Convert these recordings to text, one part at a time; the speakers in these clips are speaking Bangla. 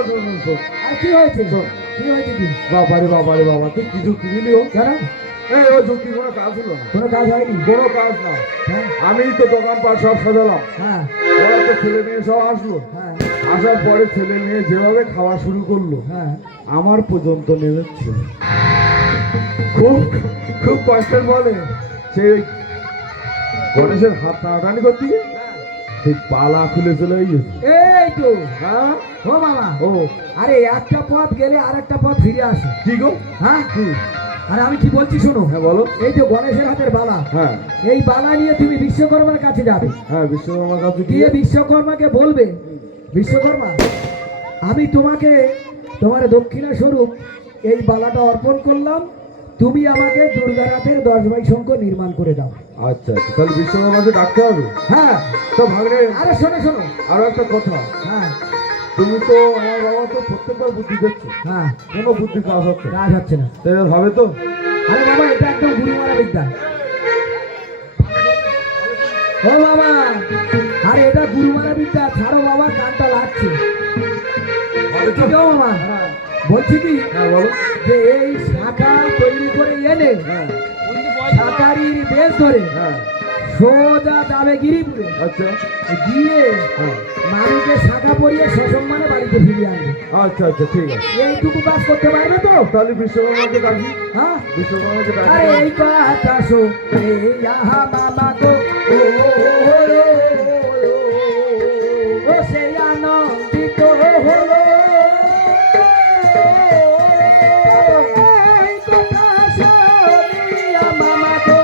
আর কি হয়েছে? কি হয়েছে কি? বাবারে বাবারে বাবা, তুই কি যুক্তি দিলিও? কেন? এই ওই যুক্তি কোনো কাজ হলো না। কোনো কাজ হয়নি? কোনো কাজ না। হ্যাঁ আমি তো দোকানপাট সব সাজালাম, হ্যাঁ ওরা তো ছেলে মেয়ে সব আসলো। হ্যাঁ আসার পরে ছেলে মেয়ে যেভাবে খাওয়া শুরু করলো, হ্যাঁ আমার পর্যন্ত নেমেছে। খুব খুব কষ্টের বলে সেই গণেশের হাত টানাটানি করতে গিয়ে সেই পালা খুলে চলে গিয়েছে। এই তো। হ্যাঁ ও মামা, ও আরে একটা পথ গেলে আরেকটা পথ ফিরে আসে। কি গো? হ্যাঁ কি? আরে আমি কি বলছি শোনো। হ্যাঁ বলো। এই যে গণেশের হাতের বালা, হ্যাঁ এই বালা নিয়ে তুমি বিশ্বকর্মার কাছে যাবে। হ্যাঁ বিশ্বকর্মার কাছে গিয়ে বিশ্বকর্মাকে বলবে, বিশ্বকর্মা আমি তোমাকে তোমার দক্ষিণা স্বরূপ এই বালাটা অর্পণ করলাম, তুমি আমাকে দুর্গারাতের 10 বাই শঙ্খ নির্মাণ করে দাও। আচ্ছা আচ্ছা, তাহলে বিশ্বকর্মাকে ডাকতে হবে। হ্যাঁ তো ভাগরে আরে শোনো শোনো। আরো একটা কথা, হ্যাঁ তুমি তো আমার বাবা তো প্রত্যেকবার বুদ্ধি দিচ্ছ, হ্যাঁ কোনো বুদ্ধি কাজ হচ্ছে না। কাজ হচ্ছে না। তাই আর হবে তো? আরে বাবা এটা একদম গুরু মারা বিদ্যা। ও বাবা, আরে এটা গুরু মারা বিদ্যা, ছাড়ো বাবা, কানটা লাগছে। হবে তো? কি গো মামা, হ্যাঁ বলছি কি হ্যাঁ বলো। যে এই শাখা তৈরি করে এনে হ্যাঁ শাকারির বেশ ধরে হ্যাঁ সোজা যাবে গিরিপুরে, আচ্ছা গিয়ে হ্যাঁ মানুষকে শাখা পরিয়ে সসম্মানে বাড়িতে ফিরিয়ে আনবে। আচ্ছা আচ্ছা ঠিক আছে। এইটুকু কাজ করতে পারবে তো? তাহলে বিশ্বকর্মাকে ডাকি। হ্যাঁ বিশ্বকর্মাকে ডাকি। আরে এই কথা শো এই আহা মামা গো, ও ও সেই আনন্দিত হলো। এই কথা শুনিয়া মামা গো,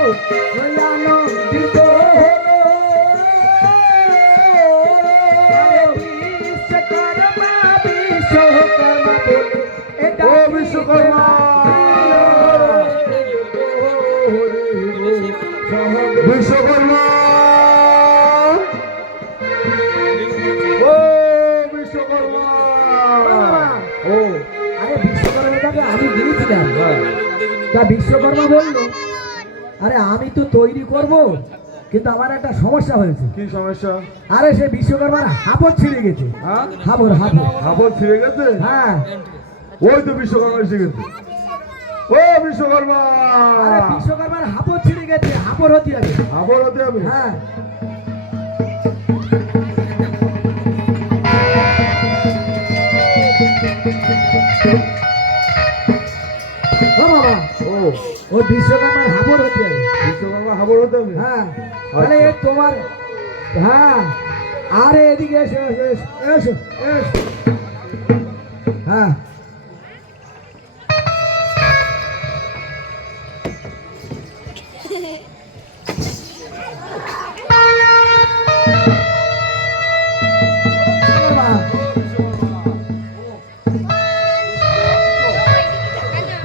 ওই আনন্দিত হলো। আরে বিশ্বকর্মা বিশ্বকর্মা বলে এটা ও বিশ্বকর্মা! বিশ্বকর্মা! ও বিশ্বকর্মা! ও আরে বিশ্বকর্মাটাকে আমি দিয়েছিলাম, হ্যাঁ তা বিশ্বকর্মা বললো আরে আমি তো তৈরি করব, কিন্তু আমার একটা সমস্যা হয়েছে। কি সমস্যা? আরে সে বিশ্বকর্মার হাবড় ছিঁড়ে গেছে। হ্যাঁ হাবড় হাবড়। হাবড় ছিঁড়ে গেছে? হ্যাঁ ওই তো বিশ্বকর্মা এসে গেছে। ও বিশ্বকর্মা! আরে বিশ্বকর্মার হাবড় ছিঁড়ে গেছে, হাবড় হতে হবে। হাবড় হতে হবে? হ্যাঁ ও বাবা, ও ও বিশ্বকর্মার হাবড় হতে হবে। বিশ্বকর্মা হাবড় হতে হবে? হ্যাঁ তাহলে এ তোমার, হ্যাঁ আরে এদিকে এসো এসো এসো এসো এসো। হ্যাঁ বাবা,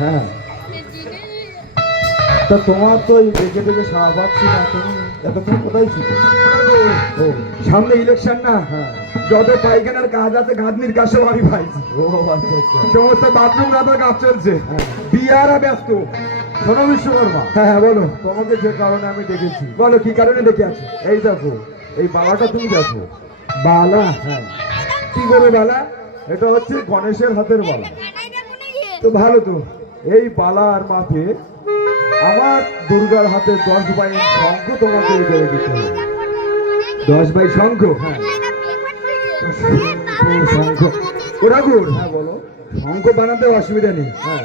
হ্যাঁ তা তোমার তো এই দেখে দেখে সারা পাচ্ছি না, তুমি এতক্ষণ কোথায় ছিল? ও সামনে ইলেকশন না, হ্যাঁ যত পাইখানার কাজ আছে গাঁদনির কাছেও আমি পাইছি। ও আচ্ছা আচ্ছা সমস্ত বাথরুম রাতের কাজ চলছে, হ্যাঁ। বিয়ারা ব্যস্ত। শোনো বিশ্বকর্মা, হ্যাঁ হ্যাঁ বলো তোমাকে যে কারণে আমি দেখেছি, বলো কি কারণে ডেকে আছো? এই দেখো এই বালাটা তুমি দেখো। বালা? হ্যাঁ কি করবে বালা? এটা হচ্ছে গণেশের হাতের বালা। তো ভালো তো। এই বালার মাপে আমার দুর্গার হাতে 10 বাইন শঙ্খ তোমাকে এই করে দিতে হবে। 10 বাই শঙ্খ? হ্যাঁ শঙ্খ ওরা গুড়। হ্যাঁ বলো। শঙ্খ বানাতে অসুবিধা নেই, হ্যাঁ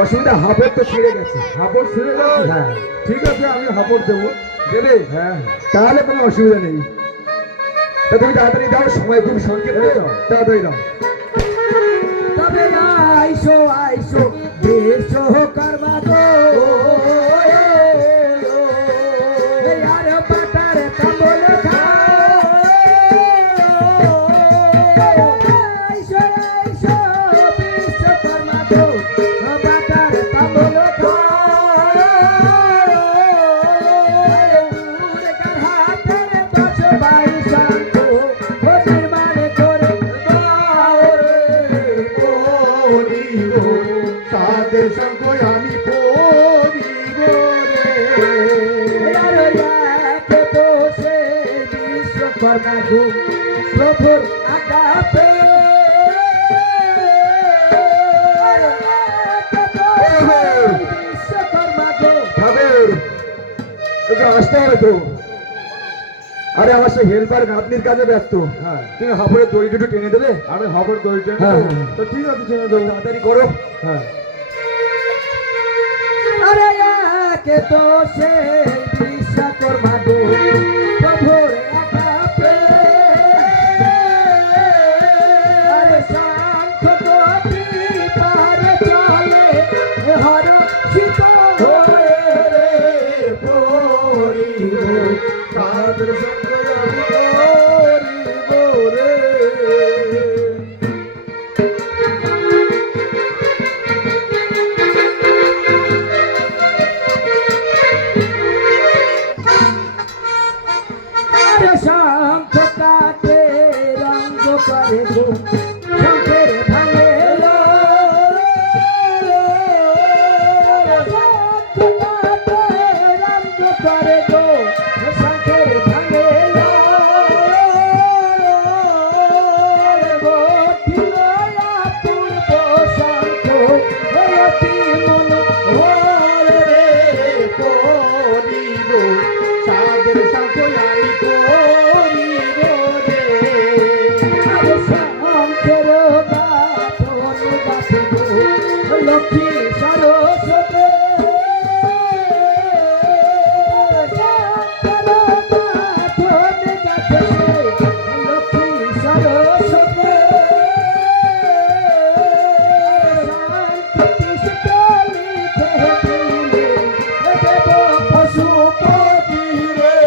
অসুবিধা হাফের তো ছিঁড়ে গেছে। হাবড় ছিঁড়ে গেছে? হ্যাঁ ঠিক আছে আমি হাবড় দেবো। দেবে? হ্যাঁ তাহলে কোনো অসুবিধা নেই। তা তুমি তাড়াতাড়ি দাও, সময় খুব সংক্ষেপ, এই দাও। তাড়াতাড়ি দাও। তবে আইসো আইসো বিশ্বকর্মা গো, এই আর বাটার কামল খাও। আইসো আইসো বিশ্বকর্মা গো, বাটার কামল খাও। দুর্গার হাতের 10 বাই শঙ্খ নির্মাণ করে দাও রে। পরিব তাদের সঙ্গে আমি পরিব রে। বিশ্বকর্মা গো প্রভুর আগাপে আসতে হবে তো। আরে আমার সেই হেল্পার গাঁথনির কাজে ব্যস্ত। হ্যাঁ তুমি হাফড়ে দড়িটা একটু টেনে দেবে? আমি খবর দই টেনে হ্যাঁ, দেবো। হ্যাঁ। তো ঠিক আছে টেনে দেবো। তাড়াতাড়ি করো। হ্যাঁ আরে একে তো সেই বিশ্বকর্মা গো প্রভুর একা পেয়ে। আরে শান্ত গতি পারে চলে হর শীত হয়ে রে পড়িব তাদের সঙ্গে আমি করিব রে। আরে শান্ত কাটে রঙ্গ করে গো শঙ্কের ভাঙে লো। শান্ত কাটে রঙ্গ করে গো শঙ্কের ভাঙে লো। বটিল অপূর্ব শান্ত অতি মন হরে রে পড়িব সাদের শান্ত আমি করিব রে। আরে শান্তের গাথন গাথব লক্ষ্মী সরস্বতী। শান্তের গাথন গাথব লক্ষ্মী সরস্বতী। শান্তি স্থলিতে দিলে দেব পশুপতি রে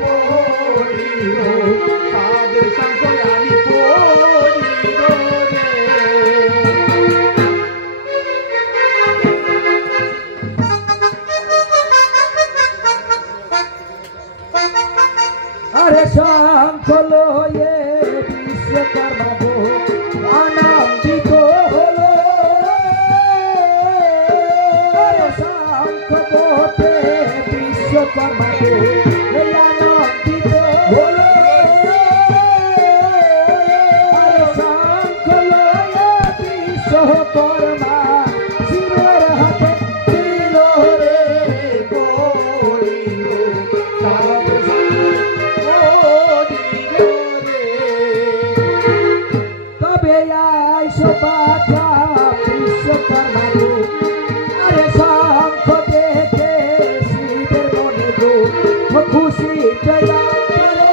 পড়িব তাদের সঙ্গ আমি পড়িব রে। আরে শঙ্খ লয়ে বিশ্বকর্মা গো আনন্দিত হলো। আরে শঙ্খ কোটে বিশ্বকর্মা গো আনন্দিত হলো। আরে শঙ্খ লয়ে বিশ্বকর্মা শিবের হাতে দিল রে পড়িল তাদের তবে আইসো বাধা বিশ্বকর্মা গো। আরে শঙ্খ দেখে শিবের মনে গো খুশি পেলা করে।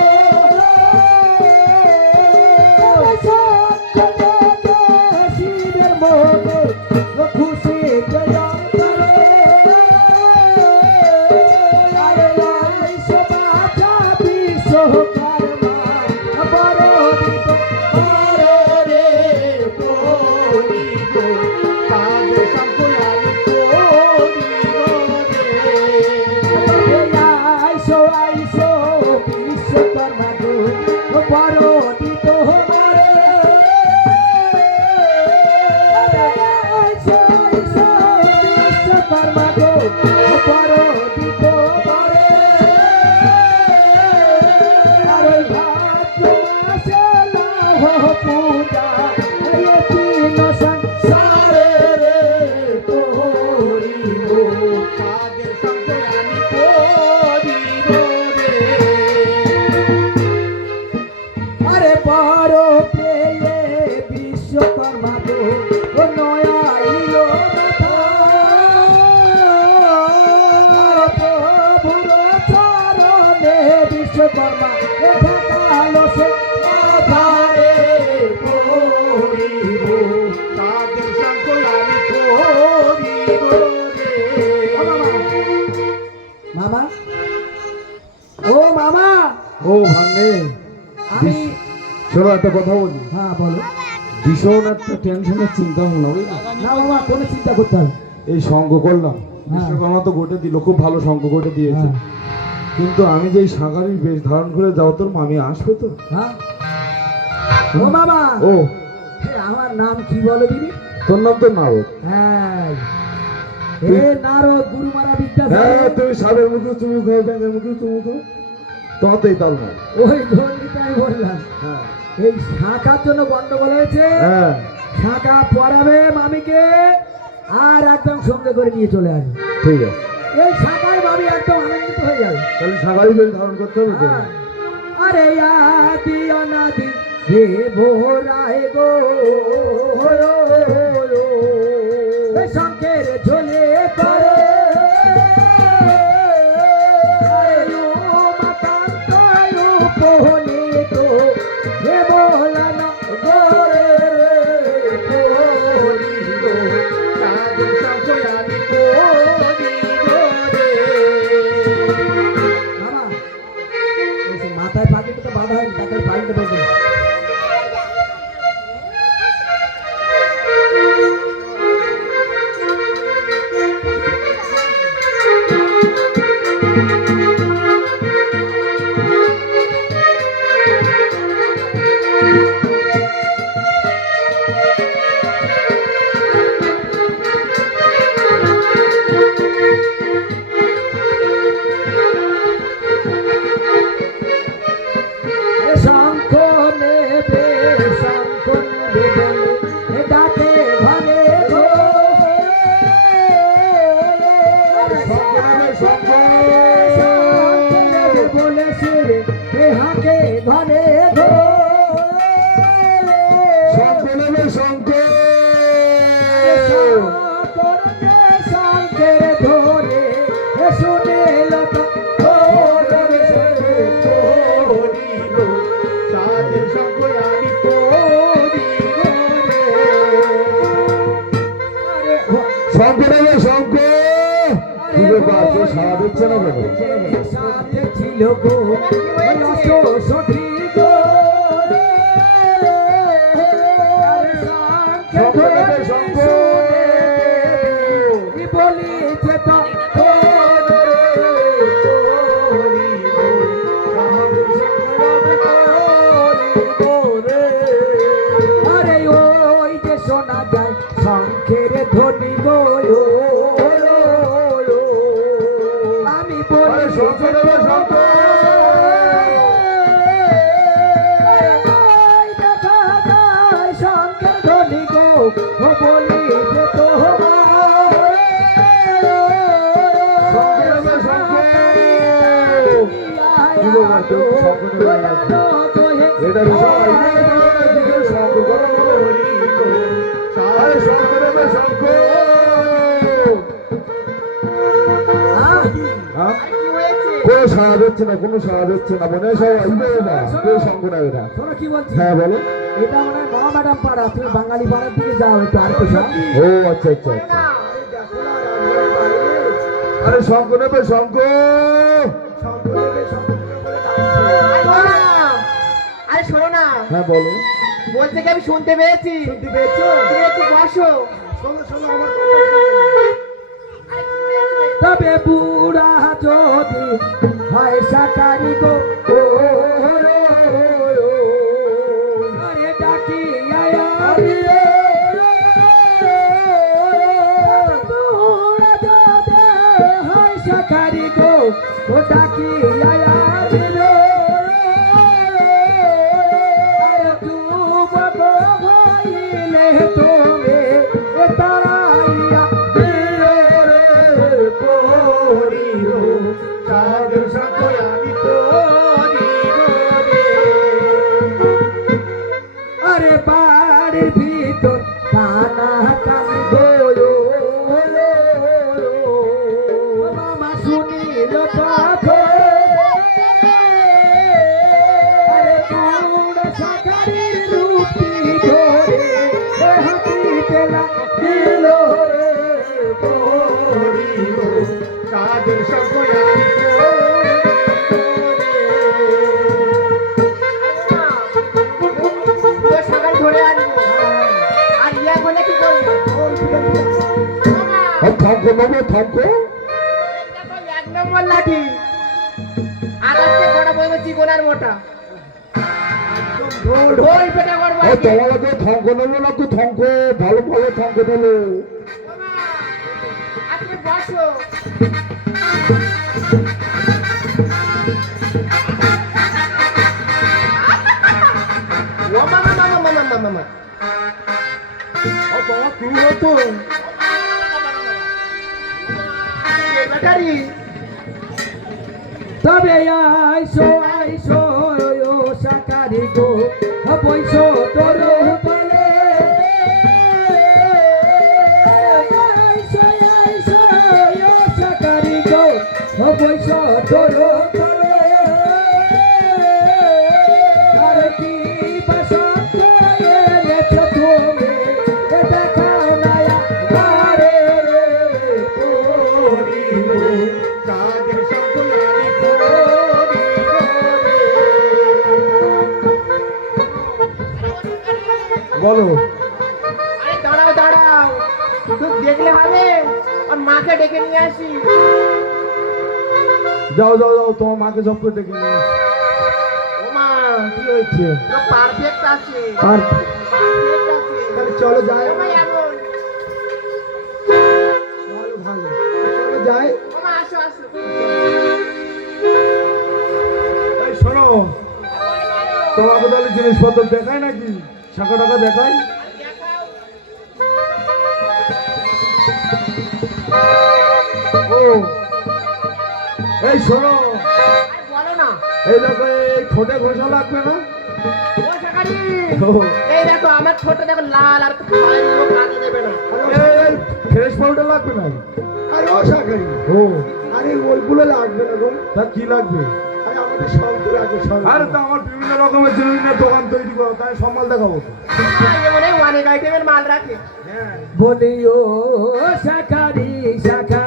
আরে শঙ্খ দেখে শিবের মনে খুশি পেলা করে। আরে আইসো বাধা বিশ্বকর্মা বড়দিত করে রে পড়িব তাদের সঙ্গ আমি পড়িব রে। আইসো আইসো বিশ্বকর্মা গো বড়দিত মারে। আইসো আইসো বিশ্বকর্মা গো বড়দিত মারে। আরে ভাদ্র মাসে লাভ পূজা এ তিন সংসারে রে পড়িব তাদের সঙ্গে আমি পড়িব রে। আরে বড় পেয়ে বিশ্বকর্মা গো নয়া ইলো প্রভুর চরণে বিশ্বকর্মা ঠেকালো সে মাথারে পড়িব তাদের সঙ্গ আমি পড়িব রে। মামা ও মামা ও ভাঙে আমি শোনো একটা কথা বলি। হ্যাঁ বলো। ভীষণ একটা টেনশনের চিন্তা ভাবনা বুঝলি? না মামা কোনো চিন্তা করতে হবে। এই শঙ্খ করলাম, বিশ্বকর্মা তো গোটে দিল, খুব ভালো শঙ্খ গোটে দিয়েছে। হ্যাঁ। কিন্তু আমি যে এই সাঁগারির বেশ ধারণ করে যাও, তোর মামি আসবে তো? হ্যাঁ ও মামা ও আমার নাম কি বলো দিদি? তোর নাম তো নারদ। হ্যাঁ এ নারদ গুরুমারা বিদ্যা। হ্যাঁ তুমি সাবের মুখে তুমি খাও, ব্যাঙের মুখে তুমি খাও, তোমাতেই তাল না। ওই ধর্মীটাই বললাম। হ্যাঁ এই শাখার জন্য গন্ডগোল হয়েছে। হ্যাঁ শাখা পড়াবে মামিকে আর একদম সঙ্গে করে নিয়ে চলে আসবে। ঠিক আছে। এই শাখায় মামি একদম আনন্দিত হয়ে যাবে। তাহলে সাগারি বেশ ধারণ করতে হবে তো। হ্যাঁ। আরে আদি অনাদি হে ভোরায় গো শঙ্কের ঝোলে করে আরে উমাকান্তায় উপনীত হে ভোলানা গোরে হরি গো সাধু শঙ্কয়ানি হরি গো রে। মামা এই মাথায় পাখিটা তো বাঁধা হয়নি, তাকে পাইতে পারবে না। শঙ্খ নেবে বলে ডাকে ঘরে গো শঙ্খ নেবে বলে শিরে হাকে ঘরে গো শঙ্খ নেবে শঙ্খ। শঙ্কের ধরে শুনে লতা শঙ্খ নেবে শঙ্খ। কি ব্যাপার, কেউ সাড়া দিচ্ছে না কেন? সাথে ছিল গো সখী গো শঙ্খ নেবে শঙ্খ। বলিছে তো আরে ওই যে শোনা যায় শঙ্খের ধ্বনি গো আমি বলি আরে শঙ্খ নেবে শঙ্খ। শঙ্খের ধ্বনি গো বলি যে তো শঙ্খ নেবে শঙ্খ। কি ব্যাপার, কেউ কি শঙ্খ নেবে না? এটা বিষয় শঙ্খ করো বলো হরি গো। আরে শঙ্খ নেবে শঙ্খ। হ্যাঁ? কোনো সাড়া দিচ্ছে না, কোনো সাড়া দিচ্ছে না, মনে হয় সব আসবে না, কেউ শঙ্খ নেবে না। শোনো কি বলছি, হ্যাঁ বলো। এটা মনে হয় মহাম্যাডাম পাড়া, তুমি বাঙালি পাড়ার দিকে যাও একটু আর একটু যাও। ও আচ্ছা আচ্ছা আচ্ছা। আরে শঙ্খ নেবে শঙ্খ। আরে শোনো না, হ্যাঁ বলো। বলতে কি আমি শুনতে পেয়েছি। শুনতে পেয়েছো? তুমি একটু বসো। তবে বুড়া যদি হয় সাকারি গো আরে ডাকি আয়া রে বুড়া যদি হয় সাকারি গো ডাকি আয়া রে আরে যুবক হইলে তুমি তারাইয়া আরে বাড়ির ভিতর কানা কানি গো মামা শুনিল আরে পুরো সাকারির রূপটি ধরে হাতিতে লাগিল রে সাদের সঙ্গ ধরে আনবো আর ইয়া বলে কি করবো। থমকো নেবে থমকো। এক নম্বর লাঠি আগাতে কটা বলবো চিকনার মোটা ঢোল পেটা করবো ও তোমাকে থমকো নেবে না, তো থমকো ভালো ভালো থমকো নেবে। আপনি বসো। মামা ও বাবা কি হতো? ব্যাটারি তবে আইসো আইসো ও সাকারি গো বইসো তোর তলে আইসো আইসো ও সাকারি গো বইসো তোর তলে আর কি বসন্ত এনেছো তুমি দেখাও না আরে রে পরিলো চাঁদের সঙ্গে বলো আরে দাঁড়াও দাঁড়াও, তুই দেখলে হবে, আর মাকে ডেকে নিয়ে আসি। যাও যাও যাও তোমার মাকে জব করে ডেকে নিয়ে এসো। ও মা, কি হয়েছে পারফেক্ট আছে, আর পারফেক্ট আছে। তাহলে চলো যাই, ও মা এমন, ভালো ভালো, চলো যাই। ও মা আসো আসো। এই শোনো, তোমাকে তাহলে জিনিসপত্র দেখায় নাকি? শাখা টাকা দেখায়? দেখাও। ও এই শোনো, আরে বলো না। এই দেখো এই ঠোঁটে ঘষা লাগবে না? ও শাকারি, ও, এই দেখো আমার ছোট দেখো লাল, আর তো খাওয়াই দিবো, কাজে দেবে না। এই ফ্রেশ পাউডার লাগবে না? আরে ও সাকারি, ও আরে ওইগুলো লাগবে না গো, তা কি লাগবে? আরে আমাদের সব লাগবে সব। আরে তো আমার বিভিন্ন রকমের জিনিসের দোকান তৈরি করো, তাই সম্মাল দেখাবো তো। এমন অনেক আইটেমের মাল রাখে। হ্যাঁ বলিও সাকারি সাকারি